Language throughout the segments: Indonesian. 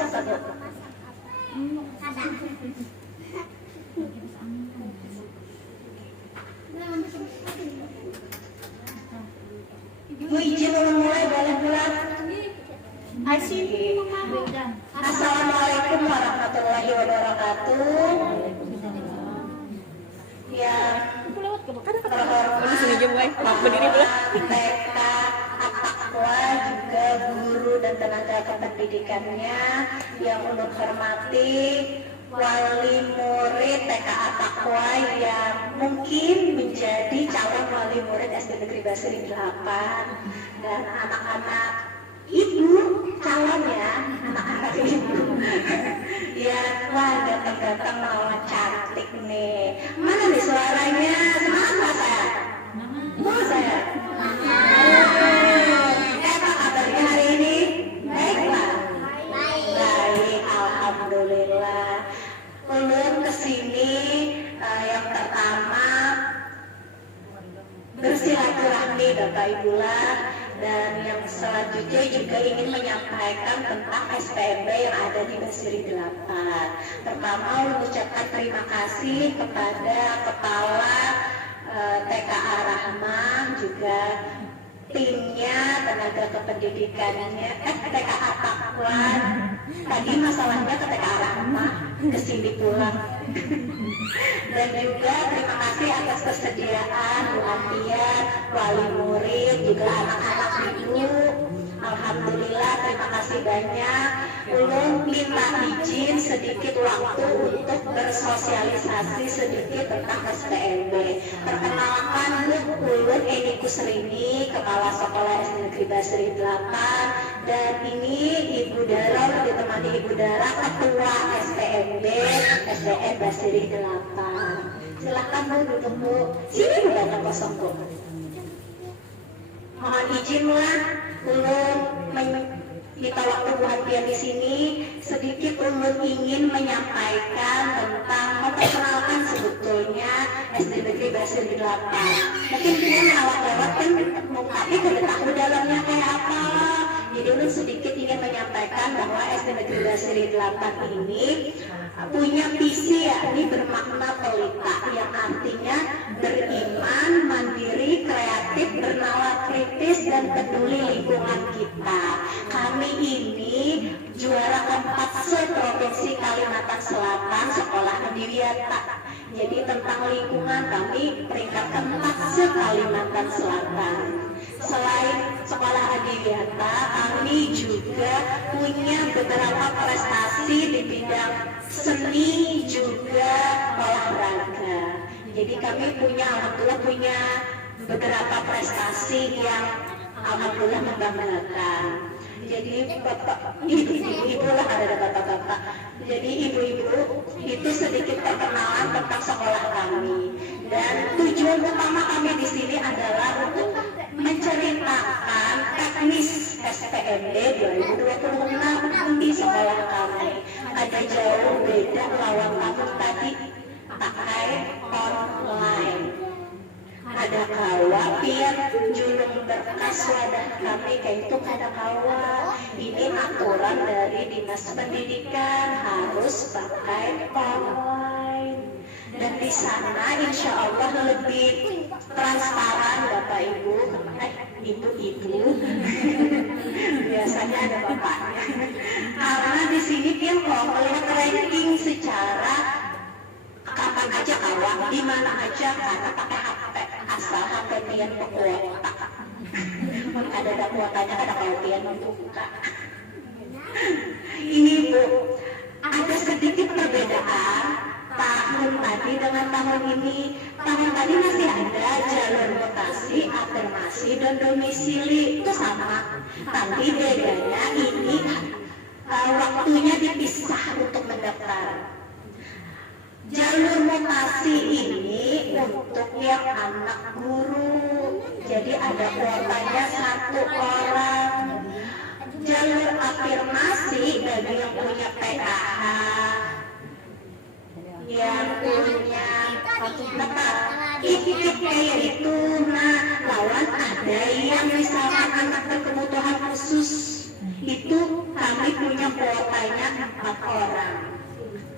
masak apa? Ibu izin mulai boleh pulang. Assalamualaikum warahmatullahi wabarakatuh. Ya, TK At-Taqwa juga guru dan tenaga kependidikannya yang Ulun hormati, wali murid TK At-Taqwa yang mungkin menjadi calon wali murid SD Negeri Basri 8 dan anak-anak ibu calonnya, anak-anak ibu ya, wah datang-datang lawan cantik nih. Mana nih suaranya? Semangat nggak saya? Mau saya? Apa kabarnya hari ini? Baiklah. Baik, alhamdulillah. Ulun kesini yang pertama bersilaturahmi Bapak Ibu lah, dan yang selanjutnya juga ingin menyampaikan tentang SPMB yang ada di Basri 8. Pertama, mengucapkan terima kasih kepada Kepala TK Ar-Rahmah, juga timnya, tenaga kependidikannya, TK At-Taqwa. Tadi masalahnya ke TK Ar-Rahmah, kesini pulang. Dan juga terima kasih atas kesediaan Bu Atia, wali murid, juga anak-anak ibu. Alhamdulillah, terima kasih banyak. Ulun minta izin sedikit waktu untuk bersosialisasi sedikit tentang SPMB. Perkenalkan, Ulun Eni Kusrini, Kepala Sekolah SD Negeri Basri 8, dan ini Ibu Dara, ditemani Ibu Dara, Ketua SPMB SDN Basri 8. Silahkan Bu, duduk Bu. Sini budanya kosong Bu. Mohon izinlah, Ulun minta waktu Bu Hatian di sini. Sedikit Ulun ingin menyampaikan tentang memperkenalkan sebetulnya SD Negeri Basri 8. Mungkin kita lewat-lewat kan, tapi tidak tahu dalamnya kayak apa. Jadi Ulun sedikit ingin menyampaikan bahwa SD Negeri Basri 8 ini punya visi, yakni bermakna pelita, yang artinya beriman, mandiri, kreatif, bernalar kritis, dan peduli lingkungan kita. Kami ini juara keempat se-Provinsi Kalimantan Selatan Sekolah Adiwiyata. Jadi tentang lingkungan kami peringkat keempat se-Kalimantan Selatan. Selain Sekolah Adiwiyata, kami juga punya beberapa prestasi di bidang seni juga olahraga. Jadi kami alhamdulillah punya beberapa prestasi yang alhamdulillah membanggakan. Jadi bapak, ibu lah, ada bapak-bapak. Jadi ibu-ibu itu sedikit perkenalan tentang sekolah kami. Dan tujuan utama kami di sini adalah untuk menceritakan teknis SPMB 2026 di sekolah kami. Ada jauh beda lawan tahun tadi pakai online. Ada kawa pian julung berkas wadah kami kayak itu ada kawa. Ini aturan dari Dinas Pendidikan, harus pakai online. Dan di sana insya Allah lebih transparan Bapak Ibu, ibu-ibu. Biasanya ada bapaknya. Karena di sini dia kalau melihat ranking secara kapan aja kawan, di mana aja, karena pakai HP, asal HP pian kuota. Ada kuotanya, ada kuotanya membuka. Ini Bu, ada sedikit perbedaan tahun tadi dengan tahun ini. Tahun tadi masih ada jalur mutasi, afirmasi, dan domisili, itu sama. Tapi bedanya ini waktunya dipisah untuk mendaftar. Jalur mutasi ini untuk yang anak guru, jadi ada kuotanya 1 orang. Jalur afirmasi bagi yang punya PKH, yang punya ikut kayak itu. Nah, lawan ada yang misalkan anak berkebutuhan khusus, itu kami punya kuotanya 4 orang.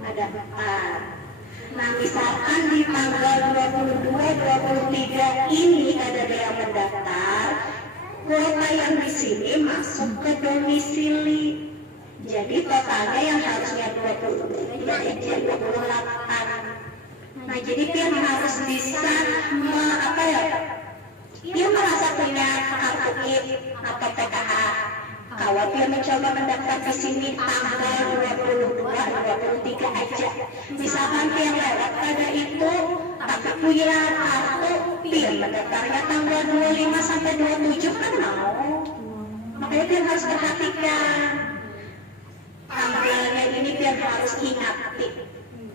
Ada 4. Nah, misalkan di tanggal 22-23 ini ada yang mendaftar, kuota yang di sini masuk ke domisili. Jadi totalnya yang harusnya 20 jadi 28. Nah, jadi dia harus bisa dia merasa punya kartu KIP atau PKH. Kalau dia mencoba mendaftar di sini tanggal 22-23 aja, misalkan dia lewat pada itu, tapi punya kartu PIN mendaftarnya tanggal 25 sampai 27 kan mau. Makanya dia harus perhatikan tanggalnya ini, dia harus ingat,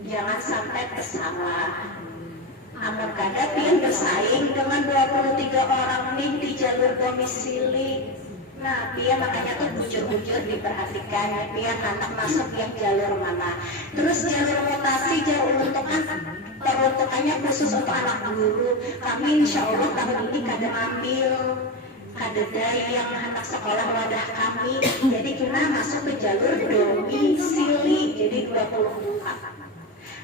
jangan sampai tersalah. Amun kada pian bersaing dengan 23 orang nih di jalur domisili. Nah, pian makanya tuh bujur-bujur diperhatikan, pian anak masuk yang jalur mana. Terus jalur mutasi, jalur peruntukannya khusus untuk anak guru. Kami insya Allah tahun ini kada ambil kadeda yang anak sekolah wadah kami. Jadi kita masuk ke jalur domisili, jadi 24.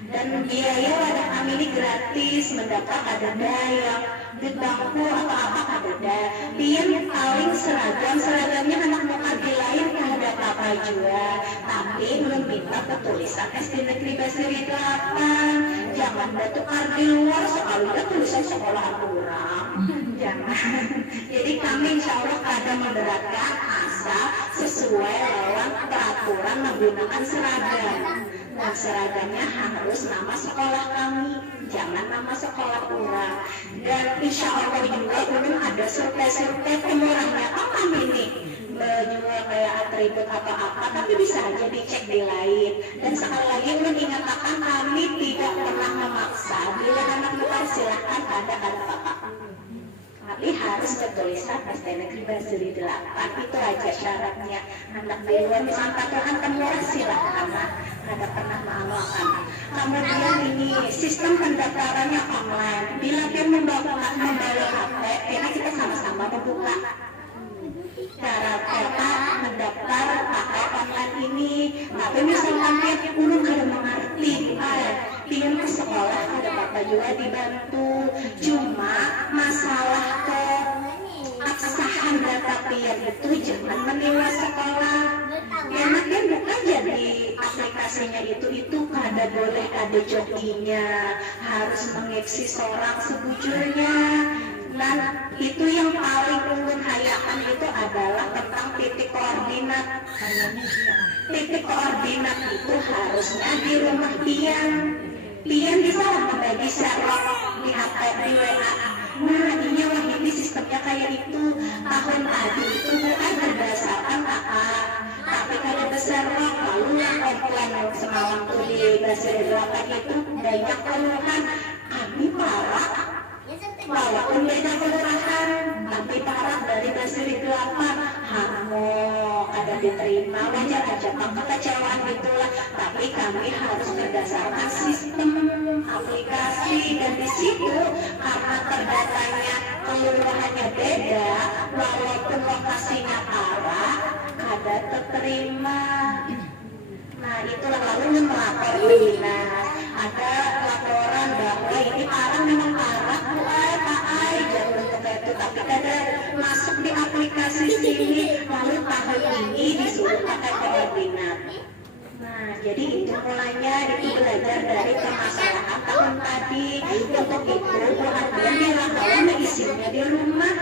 Dan biaya wadah kami ini gratis, mendapat kadeda yang di bangku atau apa kadeda. Pian paling seragamnya anak muka di lain ada apa juga. Tapi belum minta tulisan SD Negeri Basri 8. Jangan bertukar di luar soalnya tulisan sekolahan kurang. Jangan. Jadi kami insya Allah kada memberatkan asal sesuai lawan peraturan menggunakan seragam. Nah, seragamnya harus nama sekolah kami, jangan nama sekolah kurang. Dan insya Allah juga belum ada survei pemurahnya kami nih menjual kayak atribut atau apa, tapi bisa aja dicek di lain. Dan sekali lagi belum ingatkan kami tidak pernah memaksa. Bila anak kita silahkan ada bapak. Tapi harus bertulisan SD Negeri Basri 8, itu aja syaratnya. Anak di luar misalkan pemurah silahkan, ada pernah mengalahkan. Kemudian ini sistem pendaftarannya online. Bila dia membawa HP, karena kita sama-sama membuka cara mendaftar pakai online ini. Tapi misalkan dia belum ada mengerti, dia ke sekolah ada bapak juga dibantu. Cuma masalah keabsahan data pian itu jangan menilai sekolah. Enak dia bukan jadi aplikasinya itu kada boleh ada jokinya, harus mengeksi seorang sebujurnya. Dan itu yang paling ulun hayakan itu adalah tentang titik koordinat. Titik koordinat itu harusnya di rumah pian bisa membagi server di HP di WA. Nah, ini sistemnya kayak itu. Tahun tadi itu bukan berdasarkan tapi kalau besar lalu komplain semalam tuh di Basri 8 itu banyak keluhan. Kami parah walaupun beda kelurahan, tapi parah dari Basri 8 ada diterima, wajar aja kekecewaan itulah. Tapi kami harus berdasarkan sistem aplikasi, dan di situ karena terdatanya kelurahannya beda, walaupun lokasinya parah kada terterima. Nah, itulah lalu melapor ke dinas. Ada laporan bahwa ini parah, memang parah, jangan untuk itu, tapi kada masuk di aplikasi sini. Lalu tahun ini disuruh pakai koordinat. Nah, jadi itu mulanya itu belajar dari permasalahan tahun tadi. Untuk itu perhatian bilang bahwa mengisinya di rumah.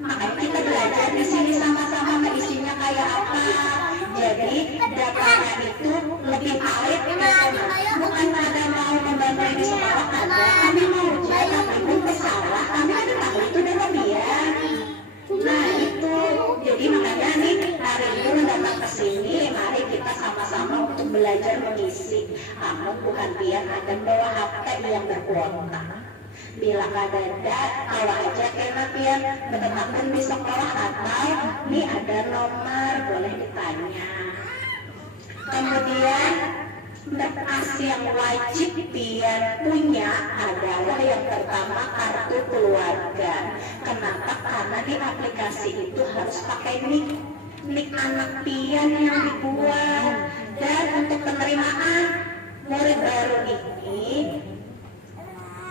Makanya kita belajar di sini sama-sama mengisinya kayak apa. Jadi datanya itu lebih valid, bukan ada mau membantu di sekolah ada. Kami mau jalan, tapi pun salah. Kami ada tahu itu dalam dia. Nah itu, jadi makanya nih hari ini datang ke sini, mari kita sama-sama untuk belajar mengisi. Bukan biar ada bawa HP yang berkuota. Bila ada, kalau aja kena pian menetapkan di sekolah atau ini ada nomor boleh ditanya. Kemudian berkas yang wajib pian punya adalah yang pertama kartu keluarga. Kenapa? Karena di aplikasi itu harus pakai NIK. nik anak pian yang dibuat. Dan untuk penerimaan murid baru ini,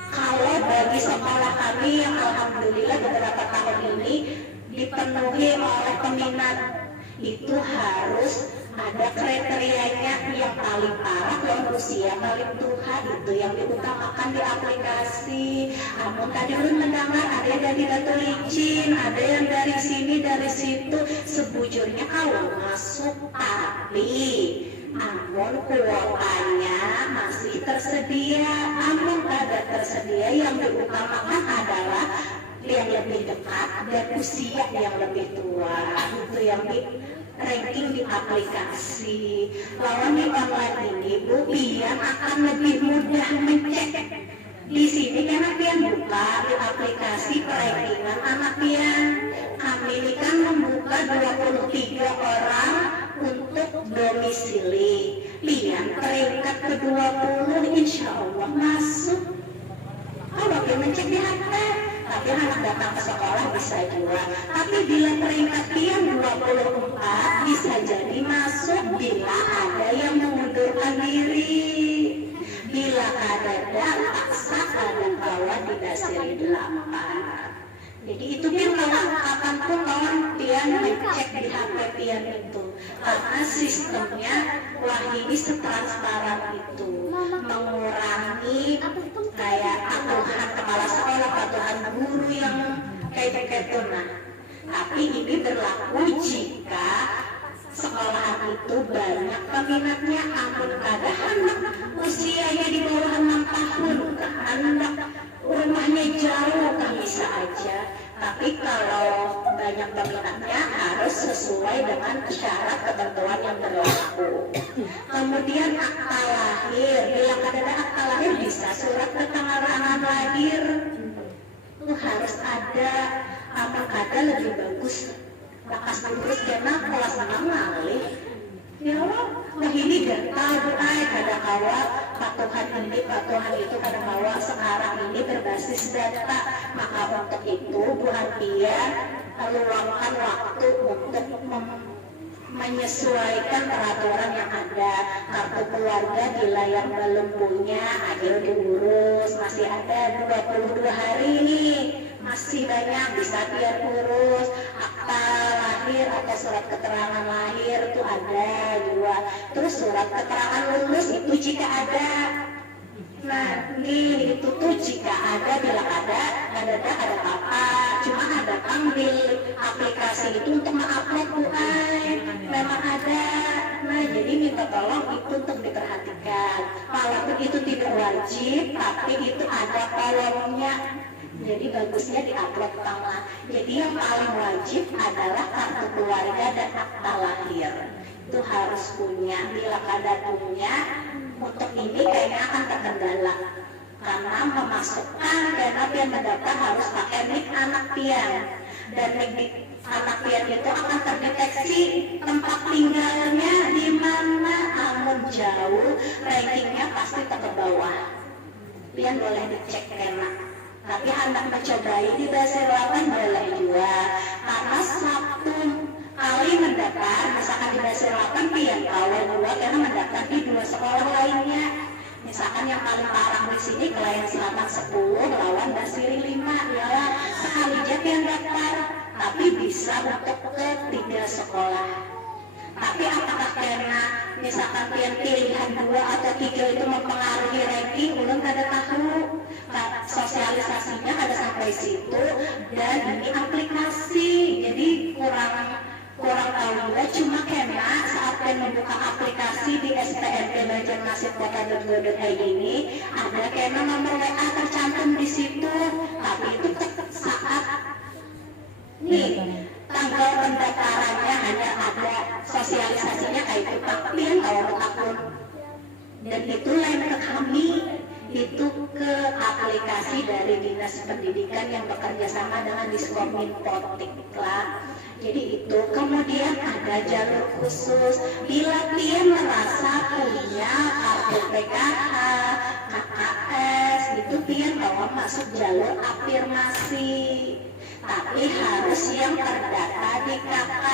kalau bagi sekolah kami yang alhamdulillah beberapa tahun ini dipenuhi oleh peminat, itu harus ada kriterianya. Yang paling parah yang usia paling tua itu yang diutamakan di aplikasi. Namun tadi belum mendengar ada yang dari Batu Licin, ada yang dari sini dari situ. Sebujurnya kalau masuk tapi namun kuotanya masih tersedia. Namun ada tersedia yang diutamakan adalah yang lebih dekat dan usia yang lebih tua. Itu yang di ranking di aplikasi. Lawan di online ini Bu, pian akan lebih mudah mencek di sini karena pian buka di aplikasi perankingan anak pian. Kami ini kan membuka 23 orang untuk domisili. Pian peringkat ke-20 insya Allah masuk. Kalau pian mencek di HP, tapi anak datang ke sekolah bisa juga. Tapi bila peringkat pian 24 bisa jadi masuk bila ada yang mengundurkan diri. Bila ada paksa kadang kawan tidak seri 8. Jadi itu pian kalau kapanpun kawan pian ngecek di HP pian itu. Karena sistemnya wah ini setransparan itu, mengurangi kayak patuhan kepala sekolah, patuhan guru yang kayak nah. Tapi ini berlaku jika sekolahan itu banyak peminatnya, ampun kada anak usianya di bawah 6 tahun, anak rumahnya jauh kan bisa aja. Tapi kalau banyak peminatnya harus sesuai dengan syarat ketentuan yang berlaku. Kemudian akta lahir, bila ada akta lahir bisa surat keterangan lahir itu harus ada. Apa kata lebih bagus lakas terus karena kelas 6 ngalih. Ya Allah, nah ini data buai kada kawa patuhan ini patuhan itu kada kawa sekarang ini berbasis data. Maka untuk itu Bu Hantian luangkan waktu untuk menyesuaikan peraturan yang ada. Kartu keluarga bila yang belum punya ayo diurus, masih ada 22 hari nih, masih banyak bisa biar urus. Akta lahir atau surat keterangan lahir itu ada juga. Terus surat keterangan lulus itu jika ada. Nah ini itu tuh jika ada, bila ada apa, cuma ada ambil aplikasi itu untuk mengupload bukan memang ada. Nah jadi minta tolong itu untuk diperhatikan. Walaupun itu tidak wajib, tapi itu ada kolomnya. Jadi bagusnya diupload pertama. Jadi yang paling wajib adalah kartu keluarga dan akta lahir. Itu harus punya. Bila kada punya, untuk ini kayaknya akan terkendala. Karena memasukkan dana pian mendaftar harus pakai nik anak pian. Dan nik anak pian itu akan terdeteksi tempat tinggalnya di mana. Namun jauh, rankingnya pasti ke bawah. Pian boleh dicek kena. Tapi hendak mencobai di Basir 8 boleh juga. Karena satu kali mendaftar, misalkan di Basir 8 pian awal dua karena mendaftar di 2 sekolah lainnya. Misalkan yang paling parah di sini Kelayan Selatan 10 lawan Basiri 5, ya sekali aja yang daftar, tapi bisa untuk ke 3 sekolah. Tapi apakah karena misalkan pilihan 2 atau 3 itu mempengaruhi ranking, belum kada tahu. Sosialisasinya ada sampai situ dan ini aplikasi, jadi kurang tahu juga. Cuma karena saat kalian membuka aplikasi di SPRT Banjarmasin.Kota.go.id ini ada karena nomor WA tercantum di situ, tapi itu saat nih tanggal pendaftarannya hanya ada sosialisasinya kayak itu, tapi kalau akun dan itu lain ke kami itu ke aplikasi dari Dinas Pendidikan yang bekerja sama dengan Diskominfotiklah. Jadi itu kemudian ada jalur khusus bila dia merasa punya kartu PKH, KKS itu dia bawa masuk jalur afirmasi. tapi harus yang terdata di KK.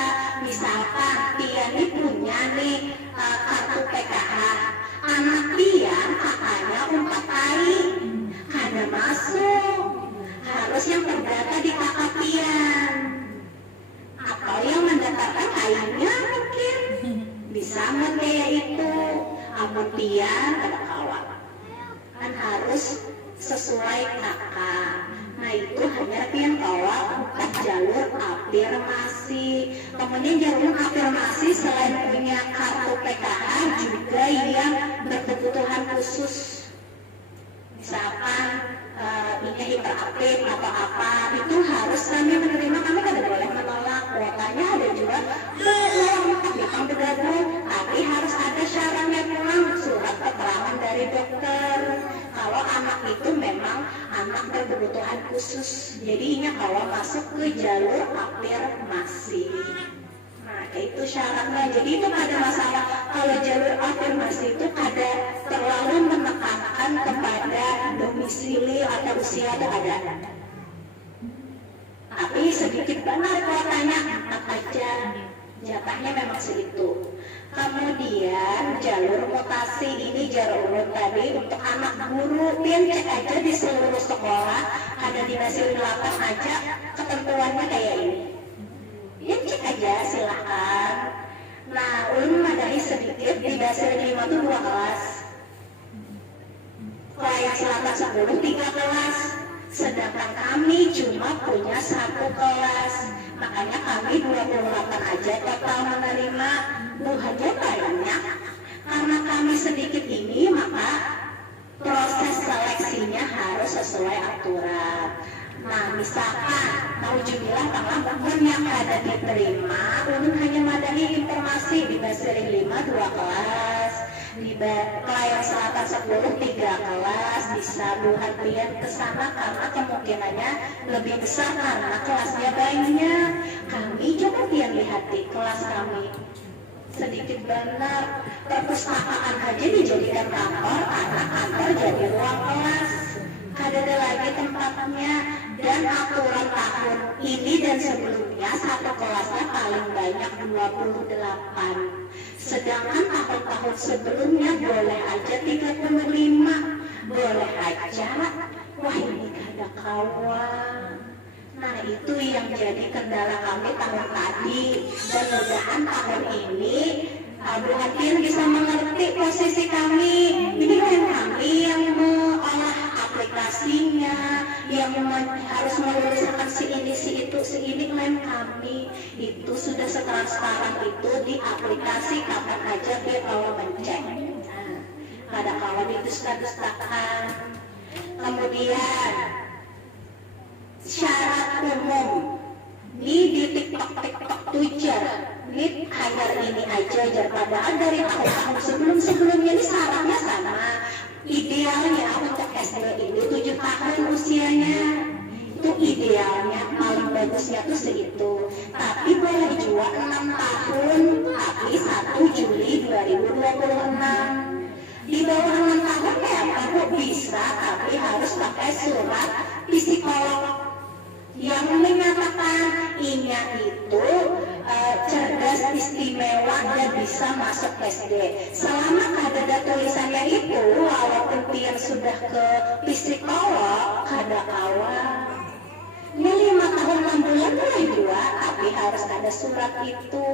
Misalkan Pian ini punya nih kartu PKH, anak Pian kakaknya umpah kali kada masuk, harus yang terdata di KK Pian atau yang mendaftarkan lainnya mungkin bisa nggak kayak itu. Amun Pian ada kawan kan harus sesuai KK. Nah itu hanya Pian kawan bukan jalur afirmasi. Kemudian jalur afirmasi selain punya kartu PKH juga yang berkebutuhan khusus, misalkan ini hiperaktif atau apa, itu harus kami menerima. Kami tidak boleh menolak, kuotanya ada juga yang bergabung, tapi harus ada syaratnya pulang surat keterangan dari dokter kalau anak itu memang anak berkebutuhan khusus. Jadinya kalau masuk ke jalur afirmasi, nah itu syaratnya. Jadi itu ada masalah kalau jalur afirmasi itu ada terlalu menekankan kepada domisili atau usia itu ada, tapi sedikit banget kuotanya anak aja, jatahnya memang segitu. Kemudian jalur mutasi ini jalur urut tadi untuk anak guru. Pian cek aja di seluruh sekolah ada di Basir 8 aja ketentuannya kayak ini. Pian cek aja silahkan. Nah ulun madahi sedikit di Basir 5 itu 2 kelas, Kelayang Selatan 10 3 kelas, sedangkan kami cuma punya 1 kelas. Makanya kami 28 aja total menerima. Hanya banyak karena kami sedikit ini, maka proses seleksinya harus sesuai aturan. Nah misalkan naujubillah tanggal bukan yang ada diterima, ulun hanya madahi informasi di Basri 5 2 kelas, di Kelayang Selatan 10 3 kelas, bisa bukan Pian ke sana karena kemungkinannya lebih besar karena kelasnya banyak. Kami coba Pian lihat di kelas kami sedikit benar, perpustakaan aja dijadikan kantor, anak kantor jadi ruang kelas, ada lagi tempatnya. Dan aturan tahun ini dan sebelumnya satu kelasnya paling banyak 28, sedangkan tahun-tahun sebelumnya boleh aja 35, boleh aja. Wah ini ada kawan. Nah itu yang jadi kendala kami tahun tadi, dan mudah-mudahan tahun ini Bu Hatin bisa mengerti posisi kami. Ini kan kami yang mengolah aplikasinya, yang harus meluluskan si ini, si itu, si ini, klaim kami itu sudah setransparan itu di aplikasi, kapan aja dia kalau mencek. Nah, ada kawan itu dusta-dustakan. Kemudian syarat umum di TikTok tujar ini hanya ini aja, padahal dari tahun sebelumnya ini syaratnya sama. Idealnya untuk SD ini 7 tahun usianya, itu idealnya, paling bagusnya tuh segitu. Tapi boleh juga 6 tahun, tapi 1 Juli 2026. Di bawah 6 tahun ya baru bisa, tapi harus pakai surat psikolog yang menyatakan inya itu cerdas, istimewa, dan bisa masuk SD. Selama ada tulisannya itu, walaupun Pian sudah ke psikolog, ada awal ini 5 tahun 6 bulan boleh juga, tapi harus ada surat itu.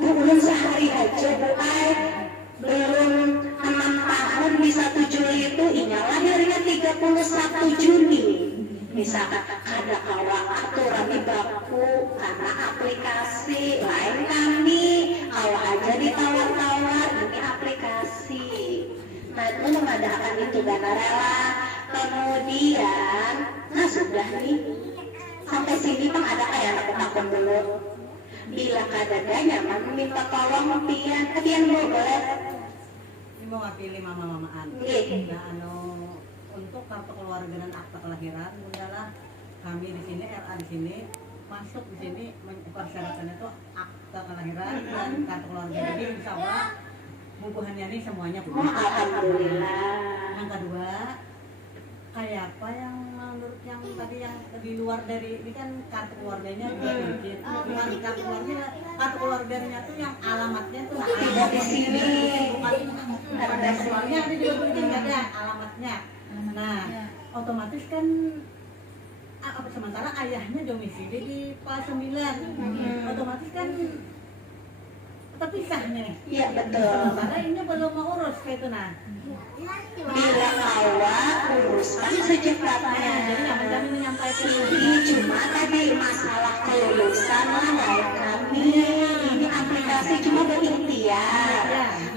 Belum sehari aja Bu Ai, belum 6 tahun di 1 Juli itu inya lahirnya 31 Juni. Misalkan ada kawan aturan di baku karena aplikasi lain kami, kalau aja ditawar-tawar ini aplikasi. Nah itu mengadakan itu dana rela. Kemudian, nah sudah nih sampai sini kan ada kayak anak akun dulu. Bila kadang nyaman minta tolong Pian boleh. Ini mau pilih mama-mamaan. Nah, untuk kartu keluarga dan akta kelahiran, adalah kami di sini, RA di sini masuk di sini persyaratannya itu akta kelahiran dan kartu keluarga. Jadi insya Allah bukuhannya ini semuanya punya. Alhamdulillah. Yang kedua, kayak apa yang menurut yang tadi yang di luar dari ini kan kartu keluarganya sedikit. Kartu keluarganya tuh yang alamatnya tuh Tidak di sini. bukan soalnya ada juga tulisan nggak ada alamatnya. Nah, otomatis kan sementara ayahnya domisili di Pas 9. Otomatis kan terpisah nih. Iya betul. Karena ini belum mau urus kayak itu nah. Bila awal uruskan secepatnya. Jadi yang kami menyampaikan Ini cuma tadi masalah kelulusan lah baik kami. Ini aplikasi cuma berikhtiar.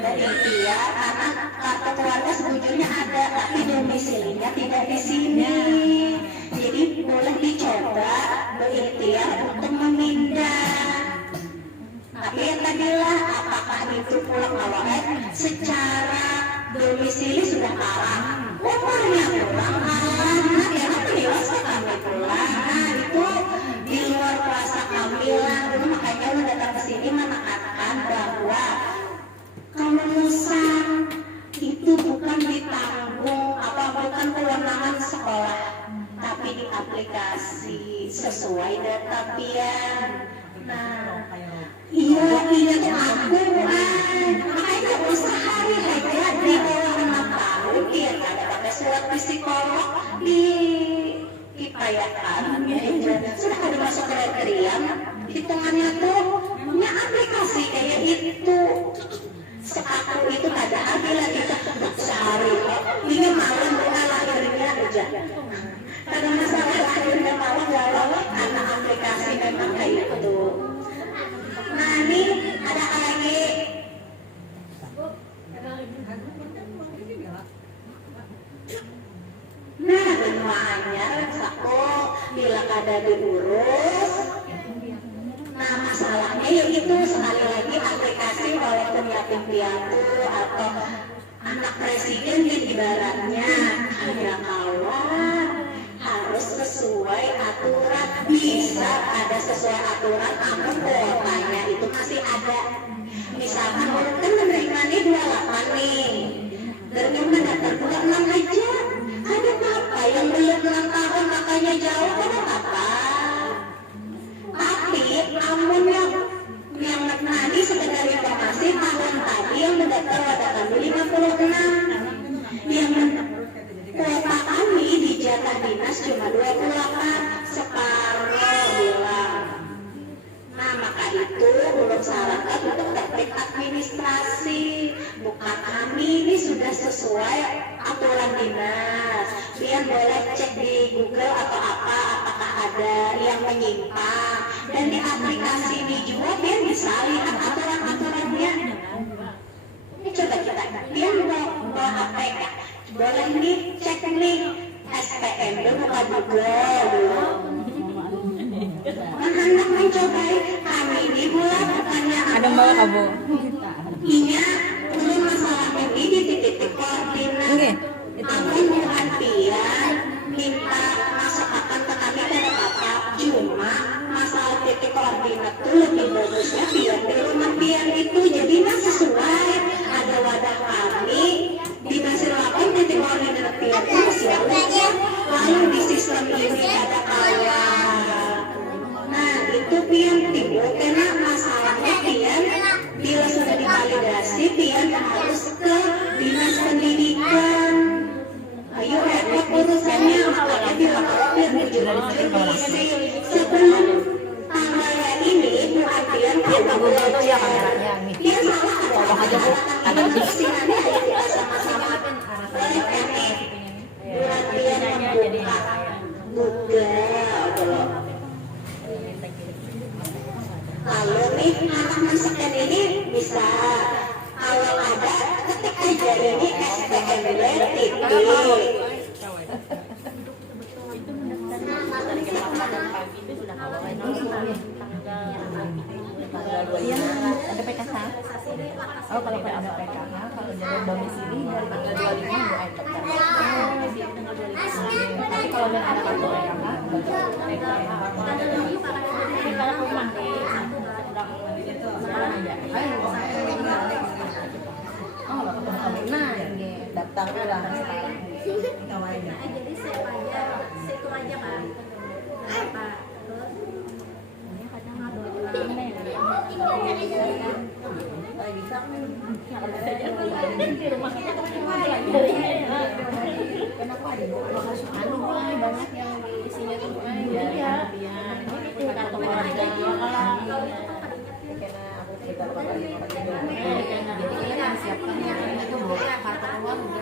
Berikhtiar karena kartu keluarga sebetulnya ada, tapi domisilinya tidak di sini. Jadi boleh dicoba berikhtiar untuk memindah. Tapi yang tadilah apakah itu pulang awalnya secara domisili sudah kalah, umurnya pulang anak ya kan dewasa kami pulang. Nah itu di luar kuasa kami lah. Dulu makanya lu datang ke sini menekankan bahwa kelulusan itu bukan ditanggung bukan kewenangan sekolah, tapi di aplikasi sesuai data pian. Nah iya tuh aku makanya sehari aja di bawah 6 tahun dia ada pakai surat psikolog di dipayakan sudah ada masuk kriteria hitungannya tuh punya aplikasi kayak itu sekaku itu ada bila kita sehari ini malam doa lahirnya aja karena masalah lahirnya malam walau anak aplikasi memang kayak itu. Nah ini ada lagi. Nah semuanya satu bila kada diurus. Nah masalahnya yaitu sekali lagi aplikasi walaupun yatim piatu atau anak presiden ibaratnya ada kawan harus sesuai aturan, bisa ada sesuai aturan namun kuotanya itu masih ada. Misalkan kan menerima nih 28 nih dan yang mendaftar 26 aja ada apa yang belum 6 tahun makanya jauh ada apa. Tapi amun yang nadi sekedar informasi tahun tadi yang mendaftar pada kami 56 yang kuota kami di jatah dinas cuma 28 separuh bilang. Nah maka itu belum syaratkan untuk tertib administrasi. Bukan kami ini sudah sesuai aturan dinas. Biar boleh cek di Google atau apakah ada yang menyimpang. Dan di aplikasi ini juga biar bisa lihat aturan-aturannya. Ini coba kita biar bawa APK. Boleh nih cek nih SPM dulu buka Google dulu. Anak mencobai kami ini bulan bukannya ada bawa kamu iya belum masalah ini di titik koordinat namun bukan pian minta masukkan ke kami pada bapak cuma masalah titik koordinat itu lebih bagusnya pian di rumah pian itu jadi sesuai ada wadah kami di Basir 8 titik koordinat pian itu siapa lalu di sistem ini ada kawan. Nah itu pian timbul karena masalahnya pian bila sudah divalidasi pian harus ke dinas pendidikan. Ayo repot urusannya makanya bila pian dijual sebelum tanggalnya ini bukan pian itu ya kameranya nih pian salah tolong aja bu ada kesiniannya ayo kita sama-sama boleh kan nih bulan pian membuka Google lalu nih anak masakan ini bisa kalau ada ketik aja ini SPMB titik iya ada PKH oh kalau ada PKH kalau jalur domisili dari tanggal 25 mulai tapi kalau ada kartu PKH tapi kalau rumah oh nah daftar ulang Ikaw aja. Jadi save aja, situ aja kan. Berapa? Terus Ini kadang ada orang di rumah kenapa dibawa masuk anu banyak yang di sini tuh ya biar kartu keluarga karena aku cerita jadi kita siapkan yang itu bawa kartu keluarga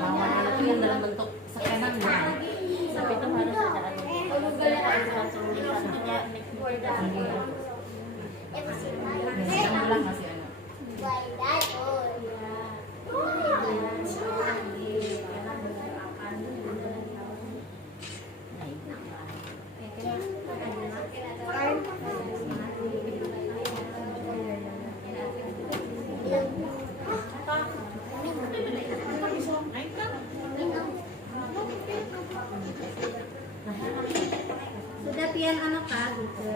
lawan anak yang dalam bentuk scanan tapi itu harus ada masih sudah pian anak kak gitu.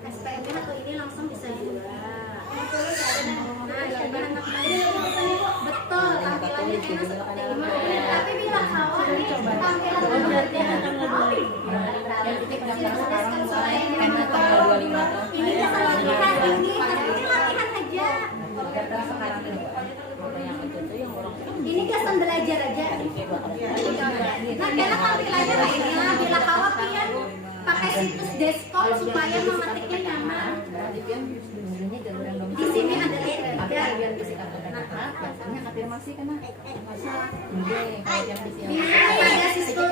SPM atau ini langsung bisa juga. Nah, jadi anak betul tampilannya enak seperti ini. Tapi bila kawat nih tampilan berarti yang titik daftar sekarang mulai karena tanggal 25 tuh ini bisa latihan ini latihan aja. daftar sekarang ini yang itu tuh yang orang Ini kesan belajar aja. Nah, karena tampilannya kayak ini lah. Bila kawat pian pakai situs desktop supaya memetiknya nyaman. Di sini ada biar bisa kata-kata afirmasi karena ini ada sistem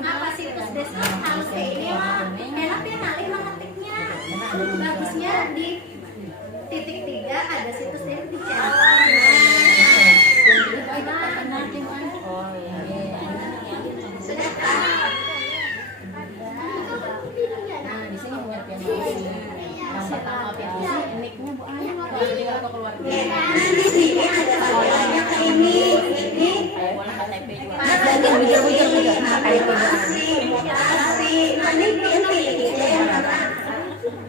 apa situs desktop harus kayak ini lah. Enak dia nalih memetiknya. Bagusnya di titik 3 ada situs desktop dicetak. oh iya Sudah kan? nah di sini punya pianosi yang pertama pianosi mic-nya Bu Ayu keluarga atau keluarga Nah, di sini ada tampilannya ke ini boleh KTP juga ada bujur-bujur mutasi. Nanti dia pilih aja yang mana.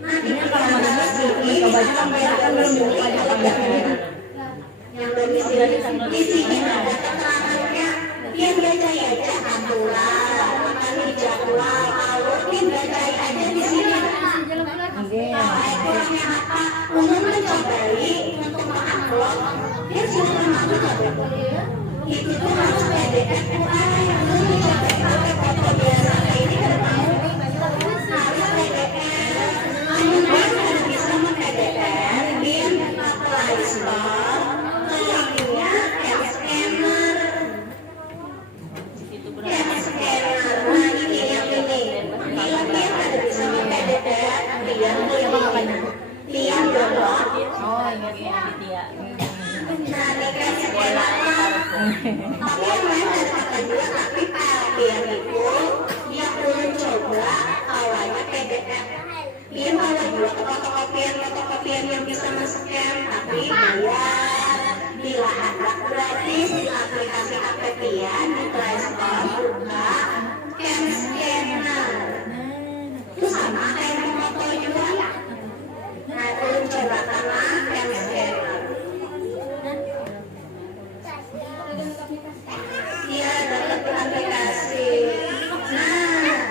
Nanti kalau mau sini kan belum dibuka yang domisili di sini ada keterangannya. Dia belajar aja aturan, kali jadwal, alur, dia belajar aja di sini. Ekornya apa? Untuk mencobai, untuk mengupload, dia sudah mengupload. Itu tuh harus PDF Quran yang mencobai pakai foto biasa ini dan mau harus PDF. Namun kalau bisa meng-PDF, dia Play Store, kemudian scanner. Scanner, nah ini yang ini. Bila dia ada bisa meng-PDF, dia download. oh ini Aditya Nah, dikasih scanner. Tapi yang lain ada kata juga, tapi dia itu dia belum coba awalnya PDF. Dia malah dua fotokopian yang bisa men-scan, tapi bayar. Bila ada gratis di aplikasi HP Pian di Play Store, buka Cam Scanner. Itu sama kayak foto juga. Nah, belum coba karena Cam Scanner. Dia dapat aplikasi. Nah,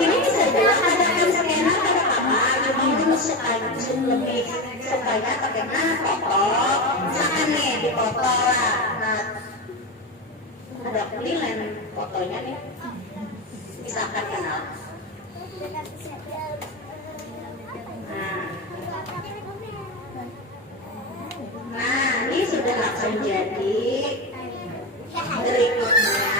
ini bisa juga ada Cam Scanner ada apa? Cuma dulu zoom lebih supaya bagaimana foto. Misalkan nih di foto lah. Nah, ada penilaian fotonya nih. Misalkan kenal. Nah, ini sudah langsung jadi. Berikutnya,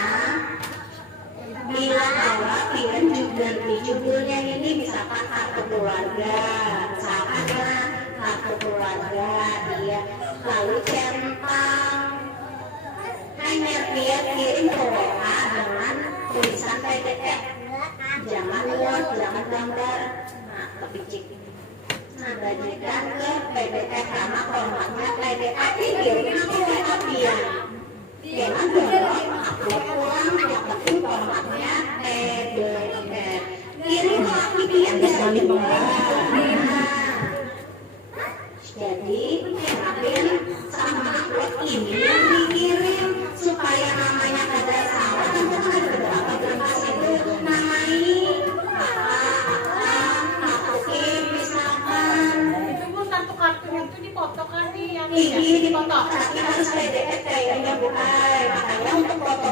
bila awak ingin juga di judulnya ini misalkan kartu keluarga, misalkan lah kartu keluarga dia lalu centang, hanya dia kirim ke WA dengan tulisan PDF, jangan word, jangan gambar, nah kepicik. Nah, bagikan ke PDF karena formatnya PDF kirim ke WA dia. Jangan dorong, upload ulang, yang penting formatnya PDF. Kirim ke dia bisa dibawa.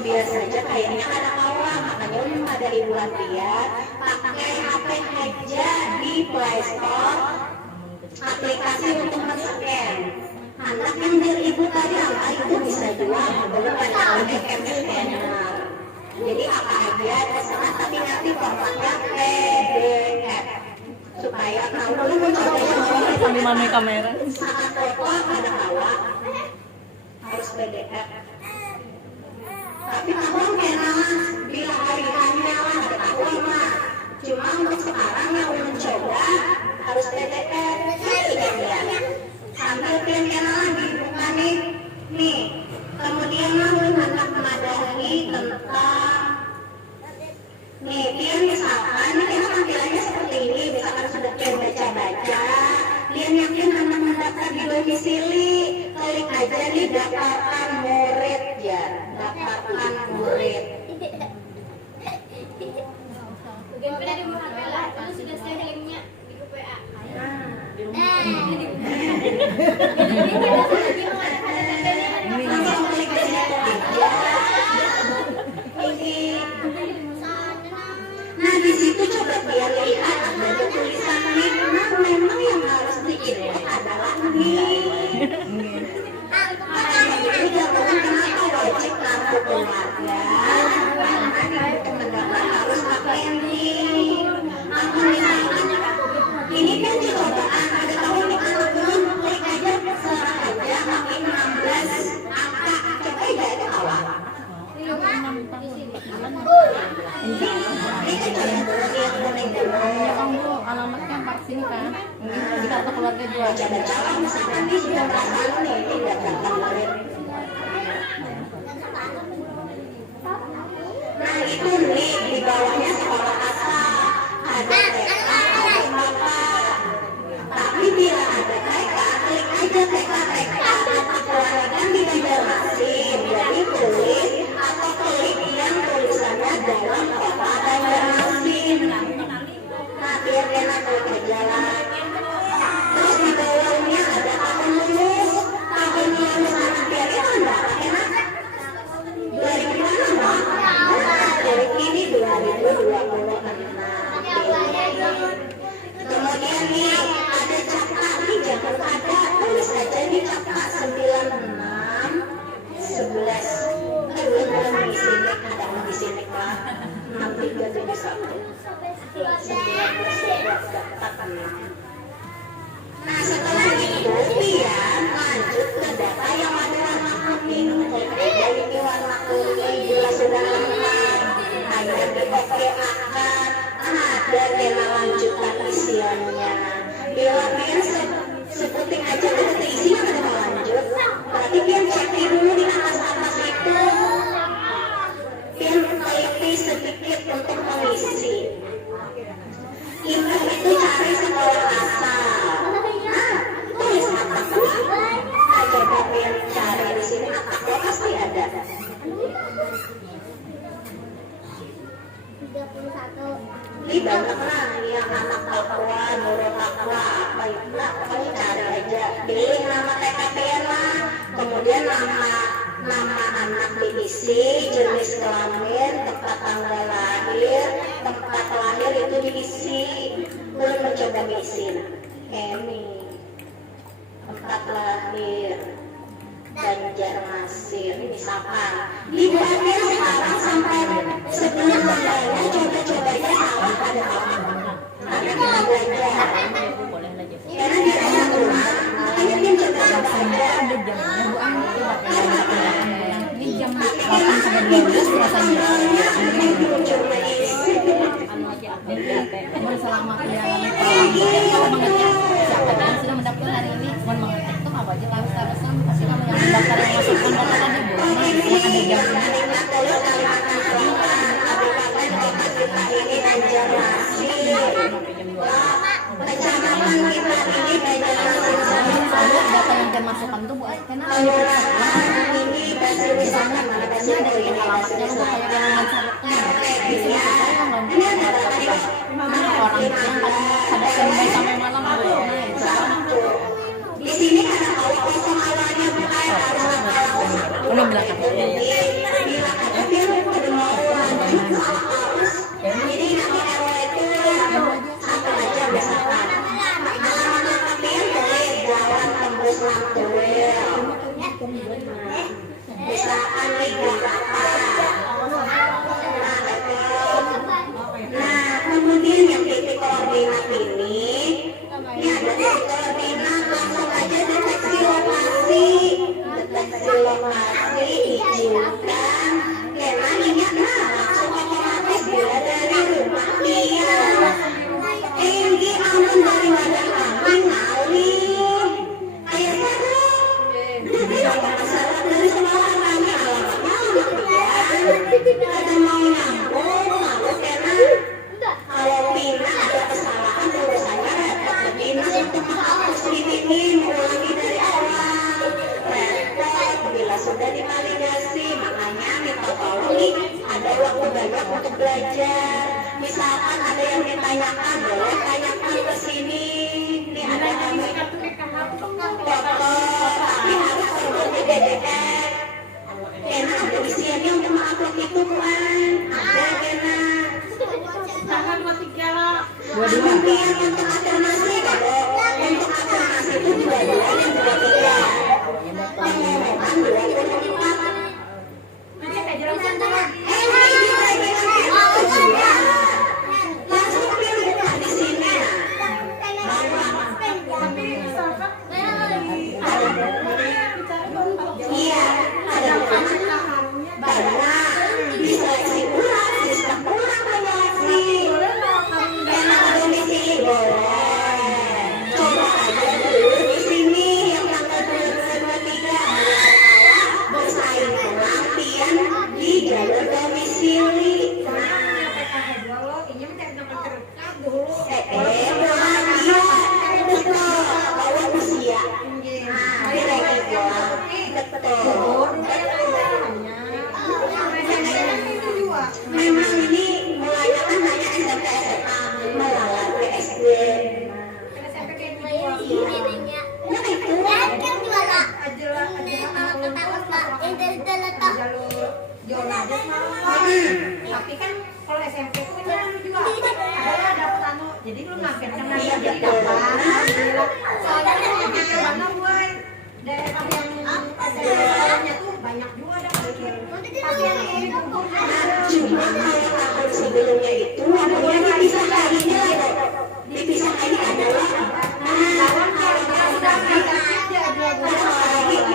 biasa aja kayaknya ada kawan, makanya udah ada ibu lihat pakai HP aja di Play Store aplikasi untuk men-scan. Anak yang dari ibu tadi apa itu bisa jual, belum ada scanner. Jadi apa aja terserah, tapi nanti formatnya PDF supaya kamu mencoba Sambil mana kamera? sangat telepon pada awak harus PDF. Tapi kamu memang bila hari-harinya lah ketahuan lah. Cuma untuk sekarang yang mencoba harus PDF. Sambil kenalan dibuka nih. Kemudian mau hendak memadahi tentang nih, dia misalkan ini kan tampilannya seperti ini, misalkan sudah baca-baca, dia yakin anak mendaftar di domisili, klik aja di daftarkan murid ya, daftarkan murid. Bagaimana dari Muhammadlah itu sudah saya linknya di grup WA. Langsung klik aja. Nah di situ coba dia lihat ada tulisan nih, nah memang yang harus diinput adalah nih. Jadi jangan kenapa wajib kartu keluarga, karena di mendaftar harus pakai nih. Aku misalnya ini kan cobaan ada tahun nih anak belum klik aja serah aja pakai 16 angka, coba aja ada awal. Ya kamu alamatnya vaksin kan? Di kartu keluarga juga. Coba-coba misalkan di sudah perasaan nih tidak terkait. Nah itu nih di bawahnya sekolah asal ada TK, ada bapak. Tapi bila ada TK, klik aja TK keluarga dijelasin. Jadi tulis atau klik yang tulisannya dalam kota dan jelasin. Nah biar enak klik aja lah. Terus di bawahnya ada tahun lulus anak biar enak enak. 2006 dari ini 2026. Kemudian nih ada capta nih jangan ada tulis aja nih capta 96 11 belum di sini ada di sini Pak 6371 19 Nah setelah itu Pian lanjut ke data yang ada warna kuning. Jadi ini warna kuning bila sudah lengkap hanya di oke akan ada tema lanjutan isiannya. Bila Pian sebutin aja udah isinya udah lanjut, berarti Pian cek dulu di atas itu. Pian teliti sedikit untuk mengisi. Ibu itu cari sekolah asal. Tulis kata kelas. Nah, coba Pian cari di sini kata kelas pasti ada. 31. Ini banyak lah yang anak Papua, Nurul Papua, apa itu lah. Pokoknya cari aja. Pilih nama TKP-nya lah. Kemudian nama anak diisi, jenis kelamin, tempat tanggal lahir, tempat lahir itu diisi. Belum mencoba diisi. Ini tempat lahir Banjarmasin misalkan dibuatnya sekarang sampai sebelum membayar coba-coba aja salah ada apa ada kita belajar karena di dalam rumah makanya dia coba-coba aja Ini jam 8 sampai 12 biasanya. coba isi Mohon selama perjalanan kalau mengecek siapa yang sudah mendaftar hari ini, mohon mengecek itu apa aja langsung pasti kamu yang mendaftar yang masukkan data tadi boleh yang ada jamnya. ini Banjarmasin kecamatan kita ini Banjarmasin Soalnya data yang dia masukkan tuh buat kenal ini bahasa misalnya mana bahasa dari ini alamatnya lu kayak yang mencabutnya di sini saya nggak mana orang yang ada standby sampai malam di sini ada kosong awalnya bukan harus belum bilang kan bila ada kemudian yang titik koordinat ini ada titik koordinat, langsung aja deteksi lokasi, izinkan karena ingat langsung otomatis bila dari rumah dia tinggi aman dari wadah kami ngalih ayah sarung tidak masalah dari sekolah kami alamatnya ada mau nyambung lalu karena kalau Pina ada kesalahan urusannya repot dinas untuk menghapus ini mengulangi dari awal repot bila sudah divalidasi makanya minta tolong nih ada waktu banyak untuk belajar misalkan ada yang ditanyakan boleh tanyakan ke sini nih ada kami foto tapi harus berbentuk DDR karena ada isiannya untuk mengupload itu kan ada karena Tanggal 23 lah. kemudian untuk afirmasi kalau untuk afirmasi itu dua-dua dan dua-tiga pengumuman 24 langsung pilih di sini iya ada karena diseleksi ulang sistem ulang menyeleksi enak domisili boleh coba aja dulu di sini yang tanggal 22-23 bersaing pengambilan di jalur domisili bawa usia memang ini mulainya kan hanya SMP SMA melawan ke SD nah itu Tapi kan kalau SMP itu kan juga ada dapat jadi lu ngambil kan jadi dapat soalnya kan yang mana boy daerah yang daerahnya tuh banyak juga dapat tapi yang ini gugur cuma kalau tahun sebelumnya itu namanya dipisah lainnya dipisah ini adalah kalau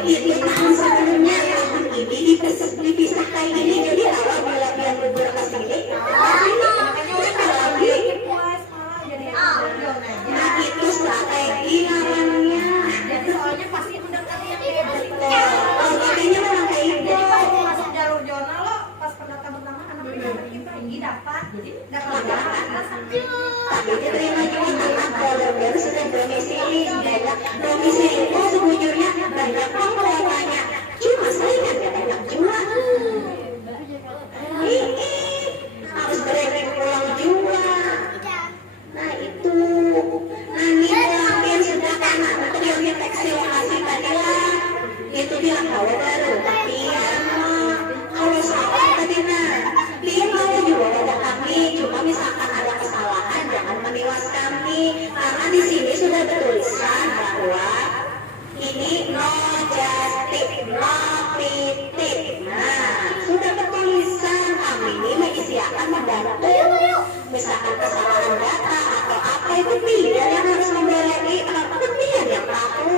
itu tahun sebelumnya tahun ini dipisah kayak gini jadi awal mulai yang beberapa sini nah itu strategi namanya jadi soalnya pasti mendekati yang kayak gitu strateginya memang kayak gitu jadi pas masuk jalur zona lo pas pendaftaran pertama anak kita tinggi dapat jadi dapat tapi diterima juga anak kalau baru sudah domisili banyak domisili itu sejujurnya banyak pokoknya cuma saingan ya banyak juga harus berani pulang juga nah itu nanti pelatihan sudah karena untuk yang deteksi lokasi tadi lah itu bilang bahwa baru tapi ya kalau salah tadi dia mau juga ada kami cuma misalkan ada kesalahan jangan meniwas kami karena di sini sudah bertulisan bahwa ini no justice no titik nah sudah bertulisan kami ini mengisi akan membantu misalkan kesalahan data atau apa itu pilihan yang harus membelai pilihan yang tahu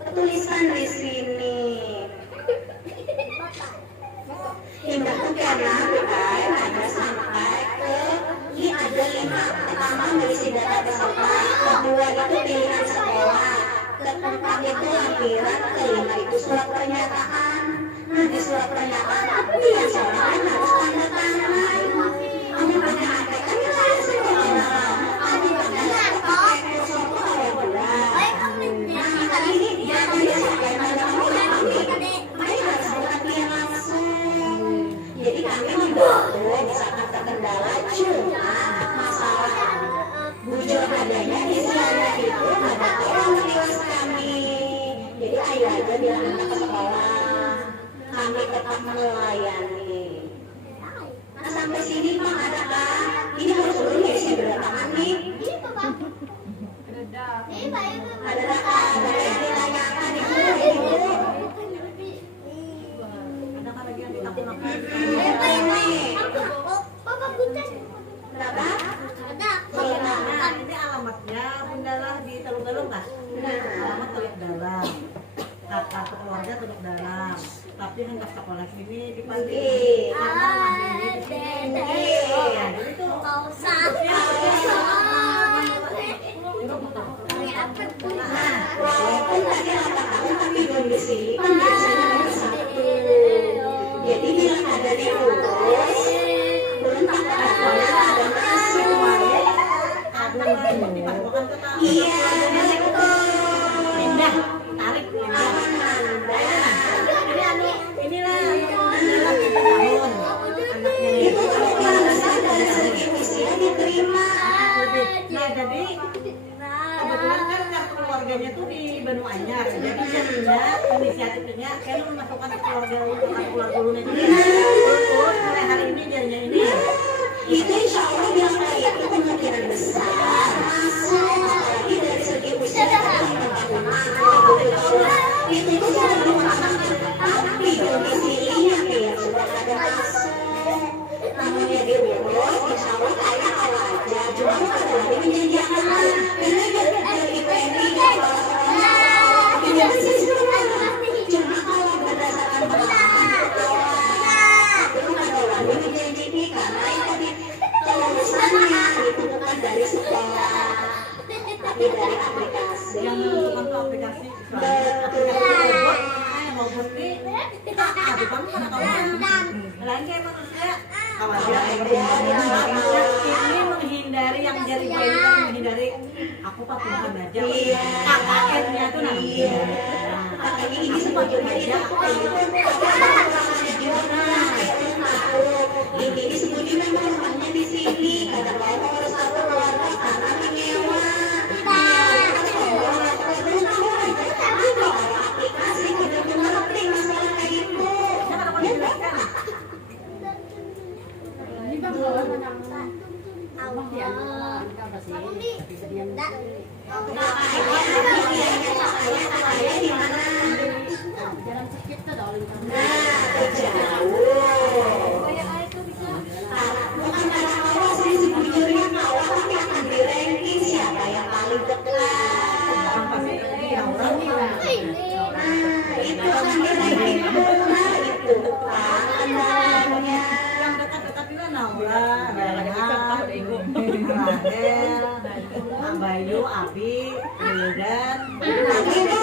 bertulisan di sini hingga karena ada sampai ke ini ada 5 pertama mengisi data peserta kedua itu pilihan sekolah keempat itu lampiran kelima itu surat pernyataan nah di surat pernyataan apa yang seorang harus tanda tangan kamu pada ada kan langsung kamu pada pakai kursor kalau nah tadi ini jangan disampaikan pada kami harus berlatihan langsung jadi kami membantu misalkan terkendala cuma masalah bujur adanya isiannya itu ada tolong meniwas kami jadi ayo aja bilang anak ke sekolah kami tetap melayani nah sampai sini Pak ada kan ini harus dulu ngisi berdatangan nih ada yang ditanyakan ibu Ada kan lagi yang ditakut-takut. Pertama teluk dalam, kartu keluarga teluk dalam, tapi hendak sekolah sini di Pandi karena rumah ini di sini. Ya, jadi tuh Walaupun tadi 8 tahun tapi belum di sini kan biasanya nomor 1. Jadi bila ada diurus, belum ada masuk. Iya, betul. Pindah, tarik, pindah. Inilah adalah 7 tahun anaknya Itu kalau keluarga besar dari segi usia diterima. Nah, jadi kebetulan kan kartu keluarganya tuh di Banu Anyar, jadi jadinya inisiatifnya kayak lu memasukkan ke keluarga lunya juga. Terus mulai hari ini jadinya ini. Itu insya Allah bilang kayak itu kemungkinan besar masuk, apalagi dari segi usia itu tuh sudah dimasang, tapi domisilinya kayak sudah ada masuk. Namun ya diurus, insya Allah kayak awal aja. Cuma kalau ada menjanjikan ini dari PNI cuma kalau berdasarkan pengalaman belum ada lagi menjanjikan karena itu kelulusannya itu bukan dari sekolah tapi dari aplikasi. Yang menentukan tuh aplikasi, soalnya aplikasi robot, yang robot nih, aduh kamu kan kawan, lain kayak manusia, khawatir ini menghindari yang jadi ini kan menghindari aku patungan aja, KKN-nya tuh nanti. Makanya ini sebetulnya itu ini sebetulnya memang rumahnya di sini, kadang mau harus satu keluarga karena menyewa. Aplikasi udah mengerti masalah kayak itu. Siapa dapat dijelaskan? Ini bang kalau menang abang dia apa sih? Saya di mana? Jalan sakit tuh dong. Bukan karena awal sih sebetulnya awal tapi akan di ranking siapa yang paling dekat. Yang pasti yang orang nih lah. Itu akan di ranking itu andalannya. Yang dekat-dekat juga Naura, Rahel, Bayu, Abi, Wildan. Itu